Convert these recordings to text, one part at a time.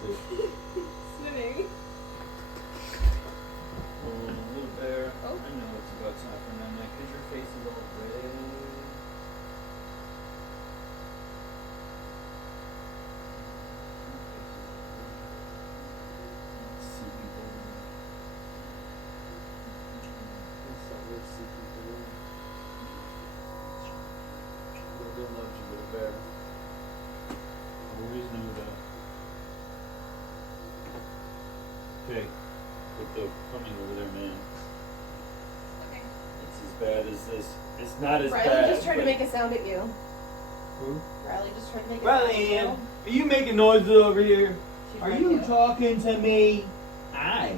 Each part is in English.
Swimming. Oh, little bear. Oh. I know it's about time for night night because your face is all red. See people. That's all we'll see people. Little loves you, little bear. Always knew that. Okay. Put the plumbing over there, man. Okay. It's as bad as this. It's not as Riley bad. just tried to make a sound at you. Who? Riley just tried to make a Riley sound Ann, at you. are you making noises over here? She Are tried you to. talking to me? Hi.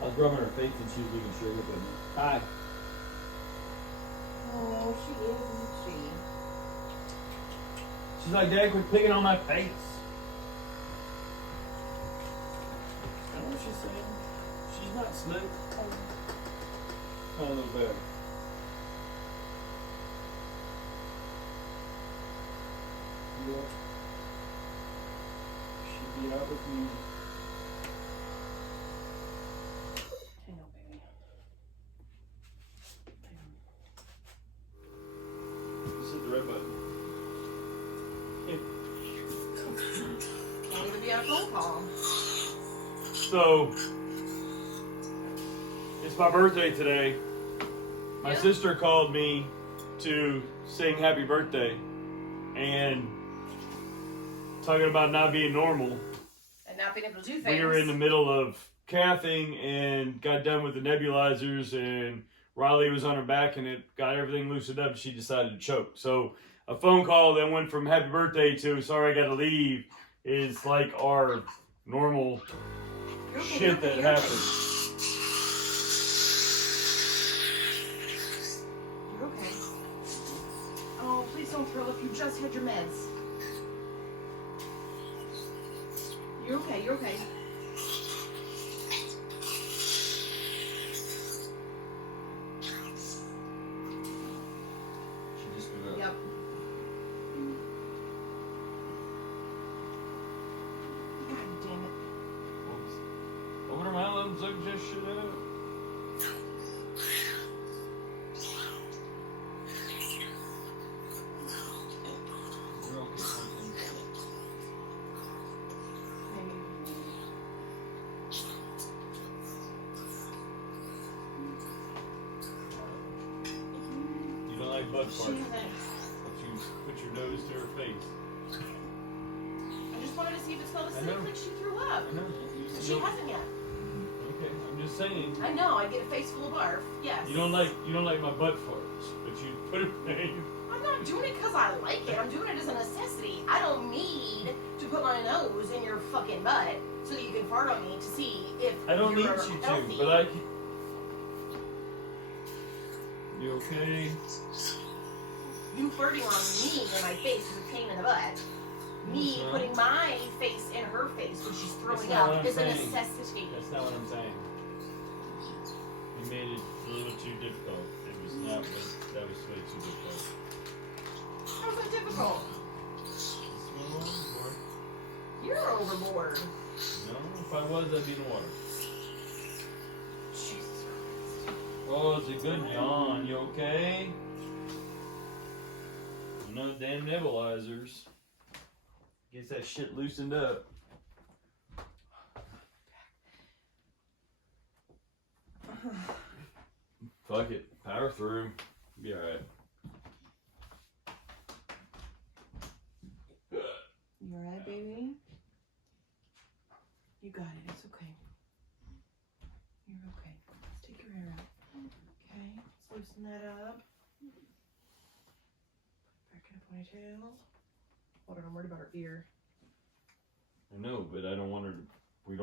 I was rubbing her face and she was leaving sugar with me. Hi. Oh, she is, isn't she? She's like, Dad, quit picking on my face. I know what she's saying. She's not slick. Oh, little bear. Yeah. She'd be out with me. I know, baby. This is the red button. Can't even be on a phone call. So, it's my birthday today. My Yeah. sister called me to sing happy birthday and talking about not being normal. And not being able to do things. We were in the middle of cathing and got done with the nebulizers, and Riley was on her back and it got everything loosened up. She decided to choke. So a phone call that went from happy birthday to sorry I gotta leave is like our normal You're okay, shit that you're okay. happens. You're okay. Oh, please don't throw up. You just had your meds. You're okay, you're okay. She just threw up. Yep. God damn it. Whoops. Open her mouth and suck this shit out. You're okay, Pumpkin. You don't like butt farts, She but you put your nose to her face. I just wanted to see if it smelled the I same know. like she threw up. I know. She hasn't yet. Okay, I'm just saying. I know, I get a face full of barf. Yes. You don't like my butt farts, but you put it in. I'm not doing it because I like it. I'm doing it as a necessity. I don't need to put my nose in your fucking butt so that you can fart on me to see if I don't need you're you to, healthy. but I. You okay? You flirting on me in my face is a pain in the butt. Me That's putting my face in her face when she's throwing That's not what up I'm is a saying. necessity. That's not what I'm saying. You made it a little too difficult. It was not. That was way too difficult. How's that difficult? This one was before. You're overboard. No, if I was, I'd be in the water. Jesus Christ. Oh, it's a good yawn. You okay? No damn nebulizers. Gets that shit loosened up. Fuck it. Power through. Be alright. You alright, baby? You got it. It's okay. You're okay. Let's take your hair out. Okay. Let's loosen that up. Back in a ponytail. Hold on, I'm worried about her ear. I know, but I don't want her to. We're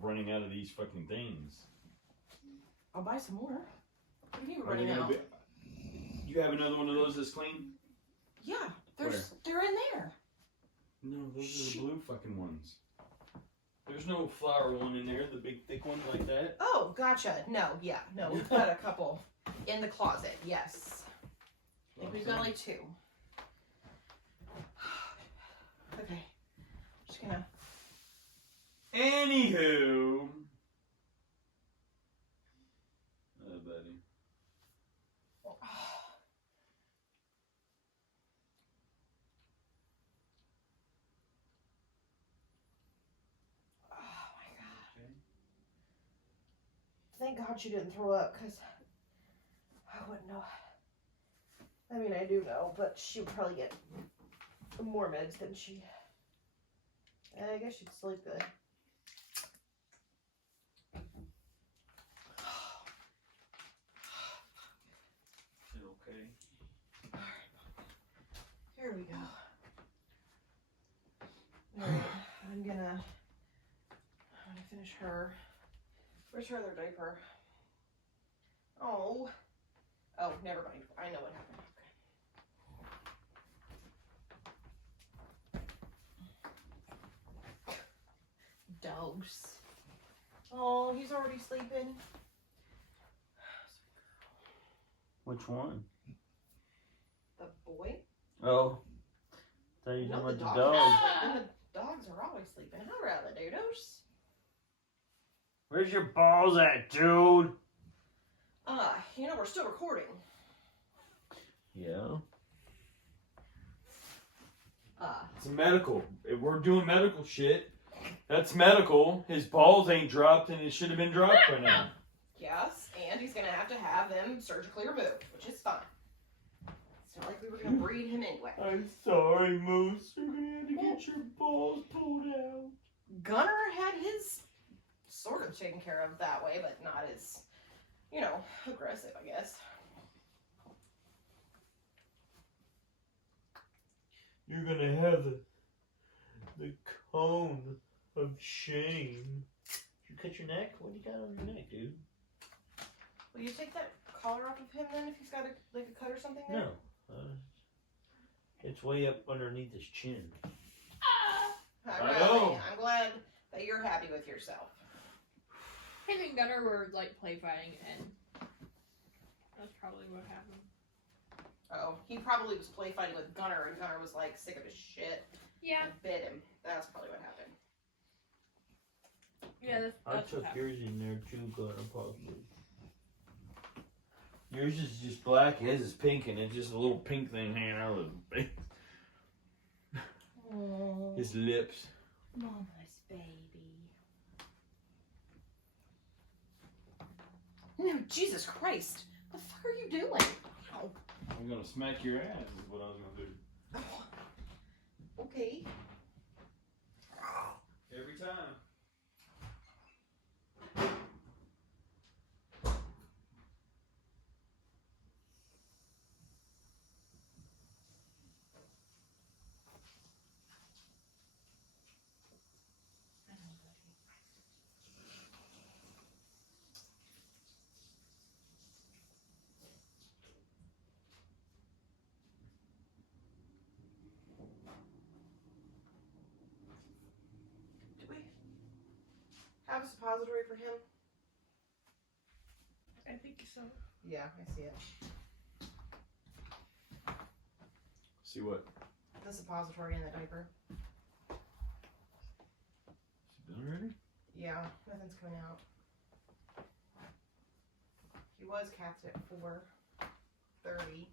running out of these fucking things. I'll buy some more. What do you mean we're Are they running gonna out? You have another one of those that's clean? Yeah, they're in there. No, those are Shit. the blue fucking ones. There's no flower one in there, the big thick one like that. Oh, gotcha. No, yeah, no, we've got a couple in the closet. Yes, I think we've got like two. Anywho. Oh, buddy. Thank God she didn't throw up, because I wouldn't know. I mean, I do know, but she would probably get more meds than she. I guess she'd sleep good. Okay. Here we go. Alright, I'm gonna finish her. Where's her other diaper? Oh, never mind. I know what happened. Okay. Dogs. Oh, he's already sleeping. Which one? The boy? Oh. Thought you were No, talking the about dog. the dog. And the dogs are always sleeping. How are the dodos? Where's your balls at, dude? We're still recording. Yeah. It's medical. If we're doing medical shit, that's medical. His balls ain't dropped, and it should have been dropped by now. Yes, and he's gonna have to have them surgically removed, which is fine. It's not like we were gonna breed him anyway. I'm sorry, Moose. You're gonna have to get your balls pulled out. Gunner had his sort of taken care of that way, but not as, aggressive, I guess. You're gonna have the cone of shame. Did you cut your neck? What do you got on your neck, dude? Will you take that collar off of him then if he's got a cut or something there? No. It's way up underneath his chin. I know. I'm glad that you're happy with yourself. Him and Gunner were like play fighting, and that's probably what happened. Oh, he probably was play fighting with Gunner, and Gunner was like sick of his shit. Yeah. And bit him. That's probably what happened. Yeah, that's I took yours in there too, Gunner, possibly. Yours is just black, his is pink, and it's just a little pink thing hanging out of his lips. Mama's baby. No, Jesus Christ. What the fuck are you doing? Ow. I'm gonna smack your ass is what I was gonna do. Oh. Okay. Every time. Do we have a suppository for him? I think so. Yeah, I see it. See what? The suppository in the diaper. Is it done already? Yeah, nothing's coming out. He was capped at 4:30.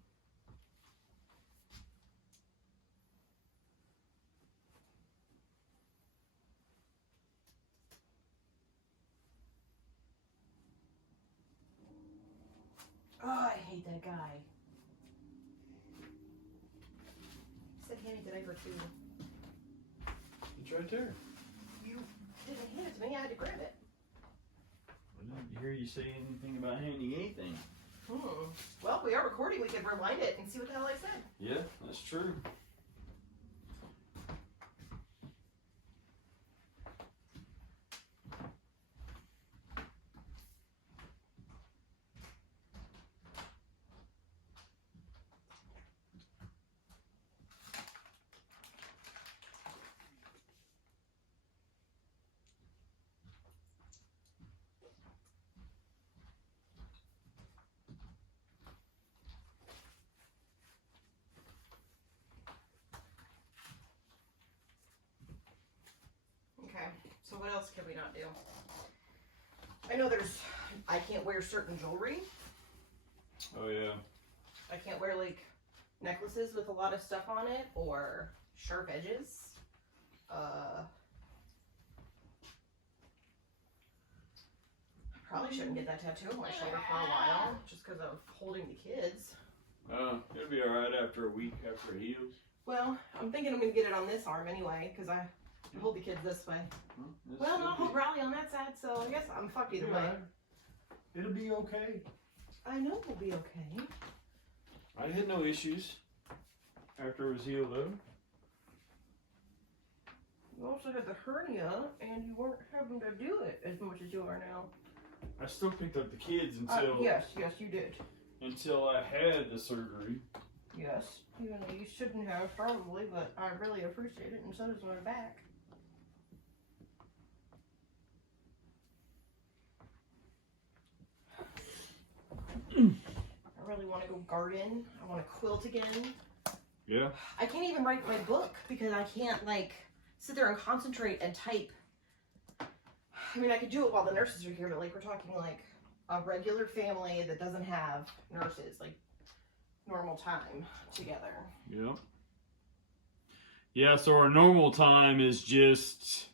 Oh, I hate that guy. He said hand me the diaper too. It's right there. You didn't hand it to me, I had to grab it. I didn't hear you say anything about handing anything. Well, we are recording, we could rewind it and see what the hell I said. Yeah, that's true. else can we not do? I know I can't wear certain jewelry. Oh yeah. I can't wear like necklaces with a lot of stuff on it or sharp edges. I probably shouldn't get that tattoo on my shoulder for a while just because of holding the kids. It'll be alright after a week after it heals. Well, I'm thinking I'm going to get it on this arm anyway because I hold the kids this way. Well, no, I'll hold Riley on that side, so I guess I'm fucked either way. It'll be okay. I know it'll be okay. I had no issues after it was healed though. You also had the hernia, and you weren't having to do it as much as you are now. I still picked up the kids until Yes, you did. until I had the surgery. Yes, even though you shouldn't have probably, but I really appreciate it, and so does my back. I really want to go garden. I want to quilt again. Yeah. I can't even write my book because I can't like sit there and concentrate and type. I mean, I could do it while the nurses are here, but like we're talking like a regular family that doesn't have nurses, like normal time together. Yeah. Yeah, so our normal time is just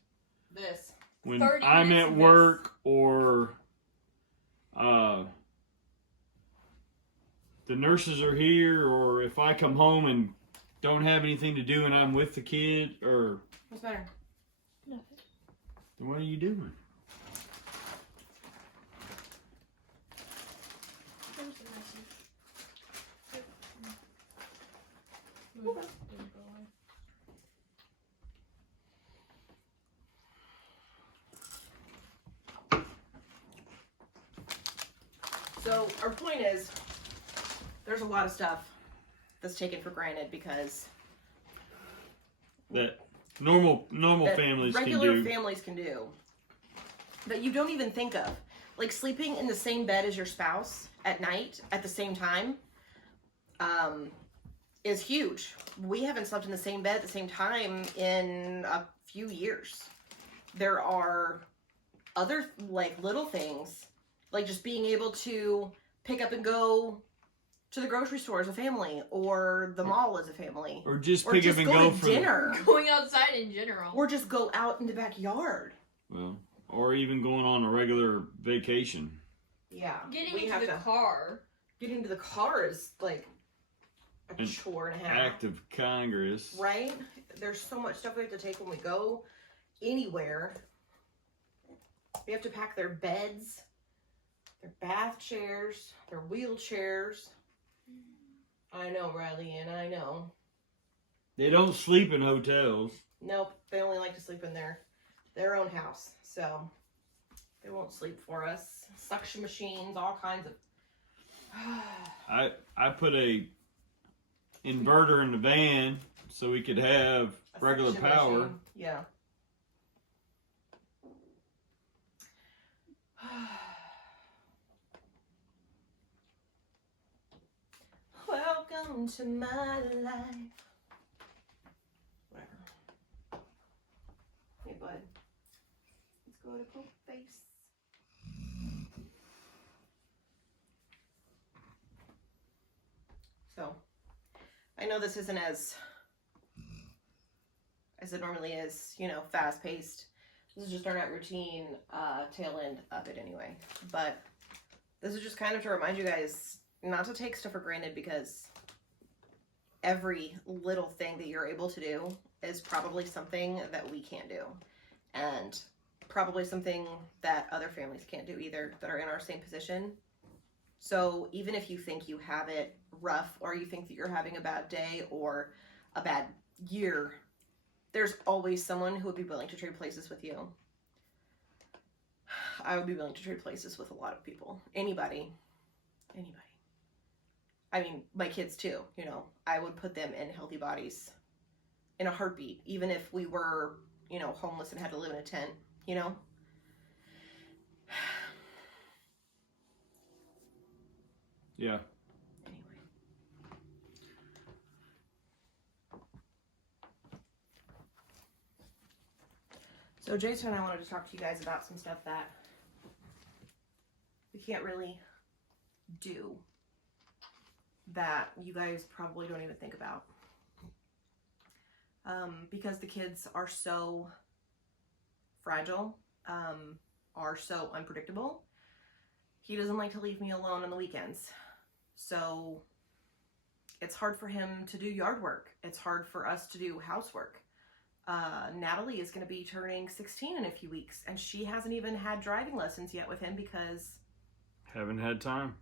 This. when 30 I'm minutes at of work or the nurses are here, or if I come home and don't have anything to do and I'm with the kid, or What's better? Nothing. then what are you doing? There's the message. Okay. So our point is, there's a lot of stuff that's taken for granted because That normal that families can regular do. families can do that you don't even think of, like sleeping in the same bed as your spouse at night at the same time, is huge. We haven't slept in the same bed at the same time in a few years. There are other like little things, like just being able to pick up and go to the grocery store as a family, or the mall as a family, Or just or pick just up and go go to for dinner, Going outside in general. or just go out in the backyard. well, or even going on a regular vacation. Yeah, Getting we into have the to. car. Getting to the car is like a An chore and a half, Act of Congress. right? There's so much stuff we have to take when we go anywhere. We have to pack their beds, their bath chairs, their wheelchairs. I know, Riley, and I know. They don't sleep in hotels. Nope, they only like to sleep in their own house, so they won't sleep for us. Suction machines, all kinds of. I put a inverter in the van so we could have A regular suction power. machine. Yeah. Welcome to my life. Whatever. Hey, bud. Let's go to Poke Face. So, I know this isn't as it normally is, you know, fast paced. This is just our night routine, tail end of it anyway. But this is just kind of to remind you guys not to take stuff for granted, because every little thing that you're able to do is probably something that we can't do. And probably something that other families can't do either that are in our same position. So even if you think you have it rough, or you think that you're having a bad day or a bad year, there's always someone who would be willing to trade places with you. I would be willing to trade places with a lot of people. Anybody. I mean, my kids too, you know. I would put them in healthy bodies in a heartbeat, even if we were, you know, homeless and had to live in a tent, you know. Yeah. Anyway. So Jason and I wanted to talk to you guys about some stuff that we can't really do that you guys probably don't even think about. Because the kids are so fragile, are so unpredictable. He doesn't like to leave me alone on the weekends. So it's hard for him to do yard work. It's hard for us to do housework. Natalie is going to be turning 16 in a few weeks, and she hasn't even had driving lessons yet with him because Haven't had time.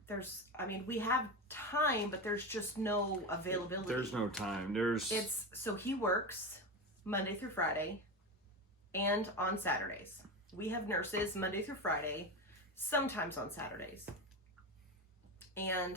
we have time, but there's just no availability. There's no time. So he works Monday through Friday and on Saturdays. We have nurses Monday through Friday, sometimes on Saturdays. And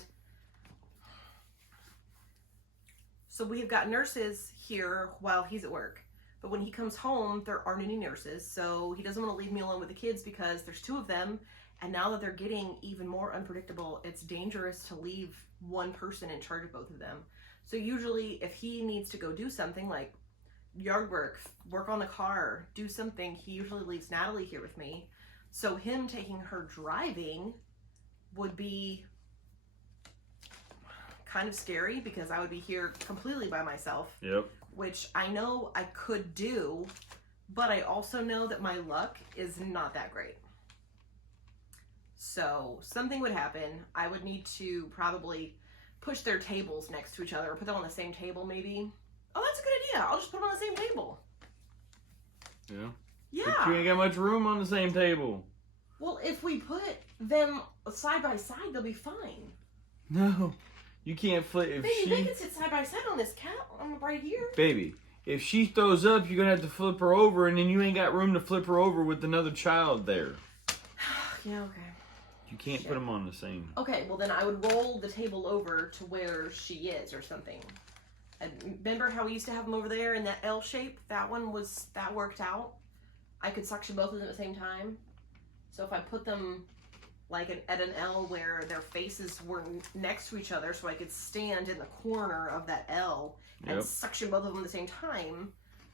so we've got nurses here while he's at work. But when he comes home, there aren't any nurses. So he doesn't want to leave me alone with the kids because there's 2 of them. And now that they're getting even more unpredictable, it's dangerous to leave one person in charge of both of them. So usually if he needs to go do something like yard work on the car, do something, he usually leaves Natalie here with me. So him taking her driving would be kind of scary because I would be here completely by myself. Yep. Which I know I could do, but I also know that my luck is not that great. So something would happen. I would need to probably push their tables next to each other or put them on the same table maybe. Oh, that's a good idea. I'll just put them on the same table. Yeah. Yeah. But you ain't got much room on the same table. Well, if we put them side by side, they'll be fine. No. You can't flip. Baby, they can sit side by side on this couch. I'm right here. Baby, if she throws up, you're going to have to flip her over, and then you ain't got room to flip her over with another child there. Yeah, okay. You can't put them on the same. Okay, well then I would roll the table over to where she is or something. And remember how we used to have them over there in that L shape? That worked out. I could suction both of them at the same time. So if I put them like at an L where their faces were next to each other so I could stand in the corner of that L and suction both of them at the same time,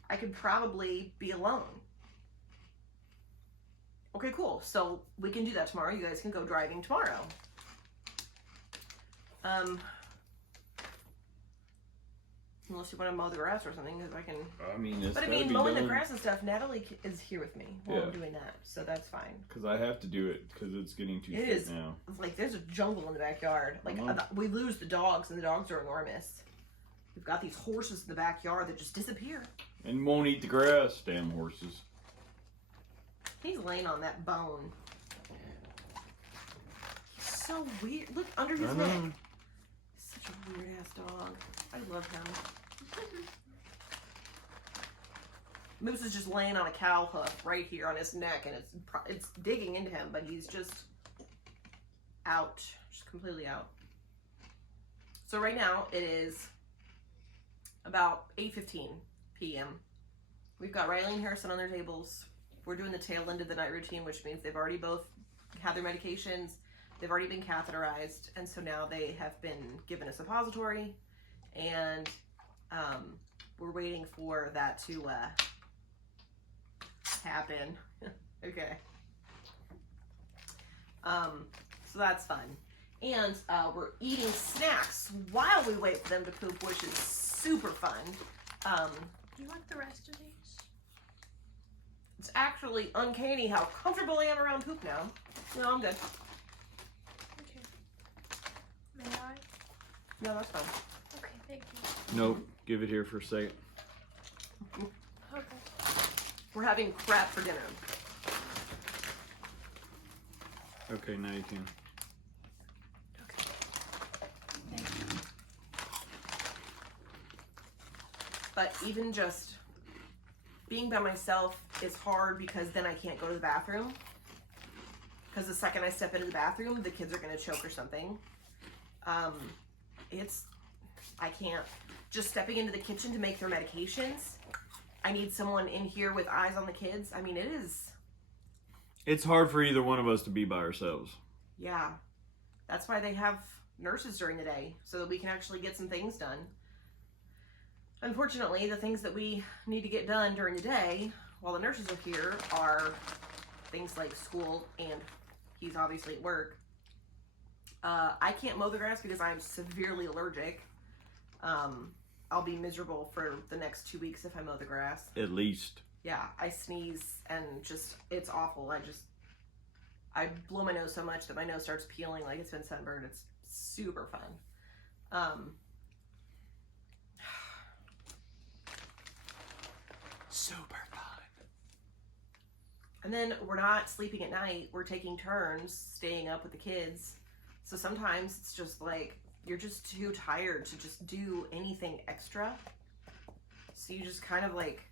I could probably be alone. Okay, cool. So we can do that tomorrow. You guys can go driving tomorrow. Unless you want to mow the grass or something, because I can. Mowing the grass and stuff. Natalie is here with me while I'm doing that, so that's fine. Because I have to do it because it's getting too thick now. It's like there's a jungle in the backyard. Like we lose the dogs, and the dogs are enormous. We've got these horses in the backyard that just disappear. And won't eat the grass, damn horses. He's laying on that bone. He's so weird. Look under his neck. He's such a weird ass dog. I love him. Moose is just laying on a cow hoof right here on his neck, and it's digging into him, but he's just out, just completely out. So right now it is about 8:15 p.m. We've got Riley and Harrison on their tables. We're doing the tail end of the night routine, which means they've already both had their medications. They've already been catheterized, and so now they have been given a suppository, and we're waiting for that to happen. Okay. So that's fun. And we're eating snacks while we wait for them to poop, which is super fun. Do you want the rest of these? It's actually uncanny how comfortable I am around poop now. No, I'm good. Okay. May I? No, that's fine. Okay, thank you. Nope. Give it here for a second. Okay. We're having crap for dinner. Okay, now you can. Okay. Thank you. But even just being by myself is hard because then I can't go to the bathroom. Because the second I step into the bathroom, the kids are going to choke or something. I can't. Just stepping into the kitchen to make their medications. I need someone in here with eyes on the kids. I mean, it is. It's hard for either one of us to be by ourselves. Yeah. That's why they have nurses during the day, so that we can actually get some things done. Unfortunately, the things that we need to get done during the day, while the nurses are here, are things like school, and he's obviously at work. I can't mow the grass because I'm severely allergic. I'll be miserable for the next 2 weeks if I mow the grass. At least. Yeah, I sneeze and just, it's awful. I blow my nose so much that my nose starts peeling like it's been sunburned. It's super fun. Super fun. And then we're not sleeping at night. We're taking turns staying up with the kids. So sometimes it's just like, you're just too tired to just do anything extra. So you just kind of like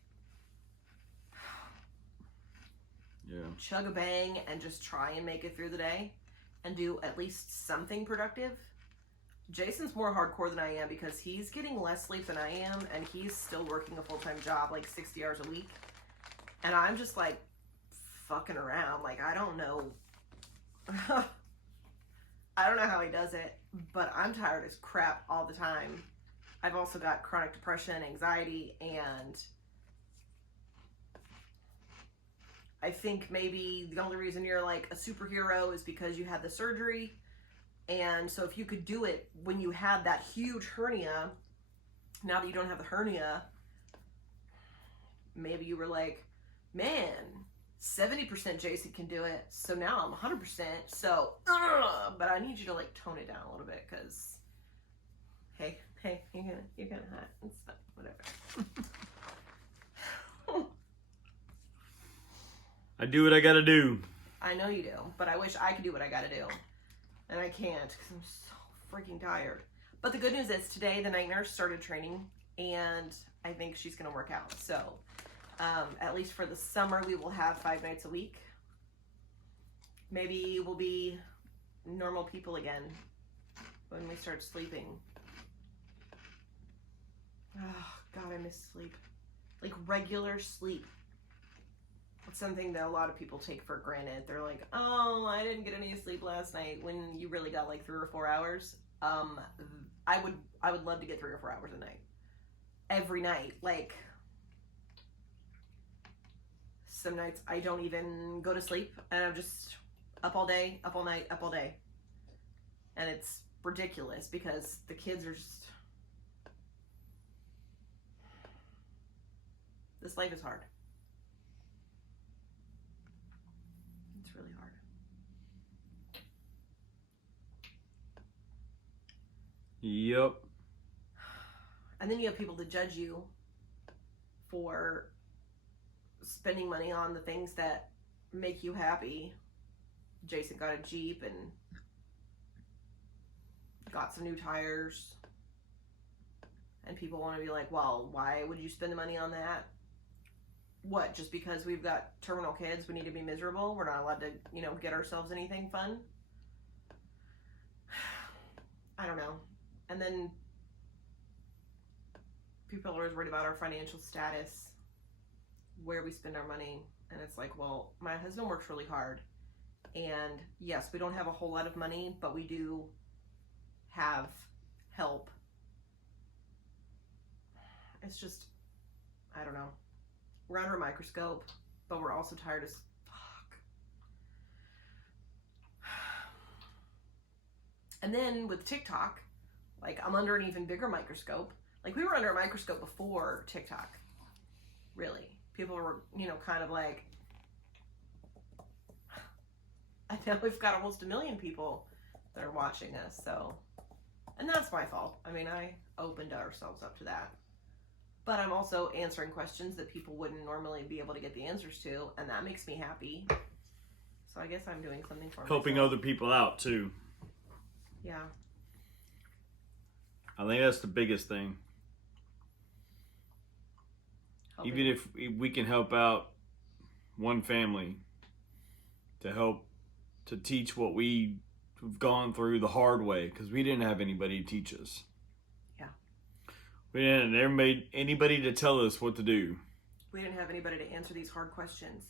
chug a bang and just try and make it through the day and do at least something productive. Jason's more hardcore than I am because he's getting less sleep than I am, and he's still working a full-time job, like 60 hours a week. And I'm just like fucking around. Like, I don't know. I don't know how he does it, but I'm tired as crap all the time. I've also got chronic depression, anxiety, and I think maybe the only reason you're like a superhero is because you had the surgery. And so if you could do it when you had that huge hernia, now that you don't have the hernia, maybe you were like, man, 70% Jason can do it, so now I'm 100%, so, but I need you to like tone it down a little bit, because, hey, you're gonna hot, it's fine, whatever. I do what I gotta do. I know you do, but I wish I could do what I gotta do. And I can't because I'm so freaking tired. But the good news is today the night nurse started training, and I think she's going to work out. So at least for the summer, we will have 5 nights a week. Maybe we'll be normal people again when we start sleeping. Oh, God, I miss sleep. Like regular sleep. It's something that a lot of people take for granted. They're like, oh, I didn't get any sleep last night, when you really got like 3 or 4 hours. I would love to get 3 or 4 hours a night. Every night. Like, some nights I don't even go to sleep, and I'm just up all day, up all night, up all day. And it's ridiculous because the kids are just... This life is hard. It's really hard. Yep. And then you have people that judge you for spending money on the things that make you happy. Jason got a Jeep and got some new tires. And people want to be like, well, why would you spend the money on that? What, just because we've got terminal kids, we need to be miserable? We're not allowed to, get ourselves anything fun? I don't know. And then people are always worried about our financial status, where we spend our money. And it's like, well, my husband works really hard. And yes, we don't have a whole lot of money, but we do have help. It's just, I don't know. We're under a microscope, but we're also tired as fuck. And then with TikTok, like, I'm under an even bigger microscope. Like, we were under a microscope before TikTok. Really. People were, kind of like... And now we've got almost 1 million people that are watching us, so... And that's my fault. I mean, I opened ourselves up to that. But I'm also answering questions that people wouldn't normally be able to get the answers to, and that makes me happy. So I guess I'm doing something for Helping myself. other people out, too. Yeah. I think that's the biggest thing. Helping. Even if we can help out one family to help to teach what we've gone through the hard way, because we didn't have anybody to teach us. Yeah. We didn't have anybody to tell us what to do. We didn't have anybody to answer these hard questions.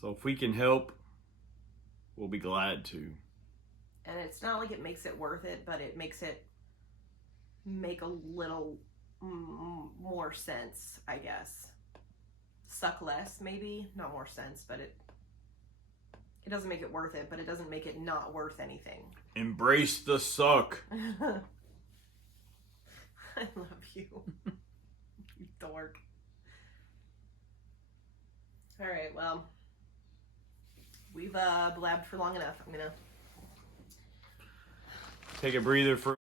So if we can help, we'll be glad to. And it's not like it makes it worth it, but it makes it make a little more sense, I guess. suck less, maybe. Not more sense, but it doesn't make it worth it, but it doesn't make it not worth anything. Embrace the suck. I love you. You dork. Alright, well, we've blabbed for long enough. I'm gonna Take a breather for